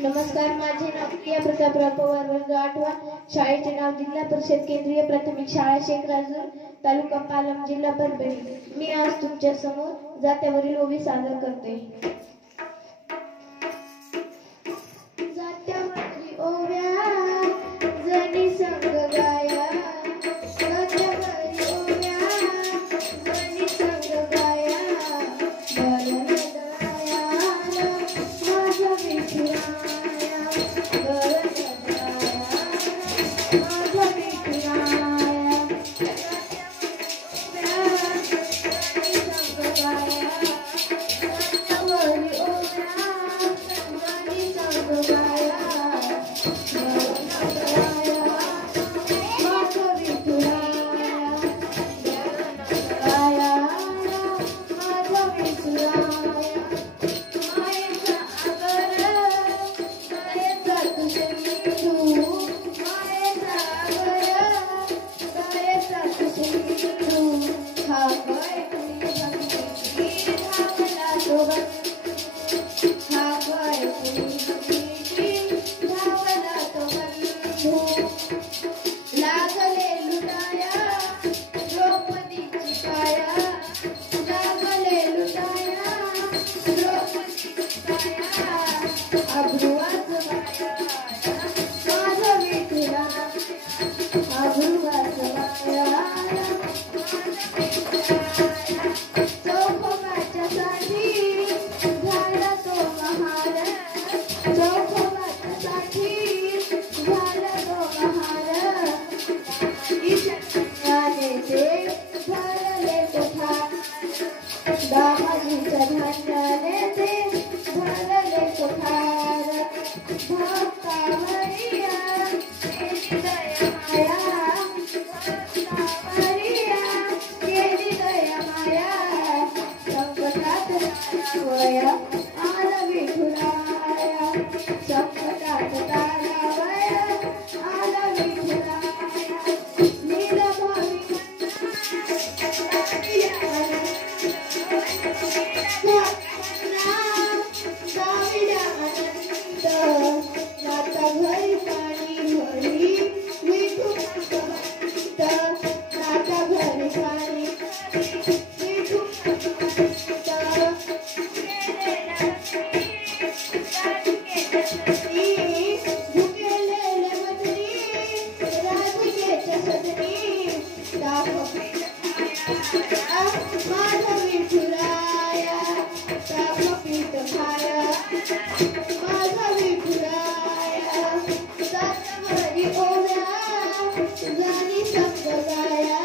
नमस्कार, माझे नाव प्रिया प्रतापराव पवार, वर्ग 8वा. शाळेचे नाव जिल्हा परिषद केंद्रीय प्राथमिक शाळा शेखराजूर, तालुका पालम, जिल्हा परभणी. मी आज तुमच्या समोर जात्यावरील ओवी सादर करते. जात्यावरील ओव्या जणी संग गाया, जात्यावरील ओव्या जणी संग गाया, बळण दळाया माझा विठुराया, बळण दळाया माझा विठुराया. जात्यावरील ओव्या जणी संग गाया, बळण दळाया माझा विठुराया, बळण दळाया माझा विठुराया. मायेचा आगर दयेचा तुझे मिठू, मायेचा आगर दयेचा तुझे मिठू, हा गय कुणी बंदी धावला तो बंधू, हा गय कुणी बंदी धावला तो बंधू. लागले लुटाया द्रौपदीची काया, लागले लुटाया द्रौपदीची काया, अब्रुवाच वाया माझा विठुराया, अब्रुवाच वाया माझा विठुराया. चौकोबाच्यासाठी झाला तो महार, चौकोबाच्यासाठी झाला तो महार, ईशान्याने ते भरले कोठार, दामाजीच्या धान्याने ते भरले कोठार. भक्तावरिया केली दया माया, भक्तावरिया केली दया माया, संकटात तारावया आला विठुराया, संकटात तारावया आला विठुराया. नीलभावी गाविला आनंद, नाता घरी पाणी भरी विठू भगवंत, नाता घरी पाणी भरी विठू भगवंत. झुकेलेले मजली राजकेच्या सदनी, तापपीठ खाया माझा विठुराया, तापपीठ खाया माझा विठुराया. जात्यावरील ओव्या जणी संग गाया,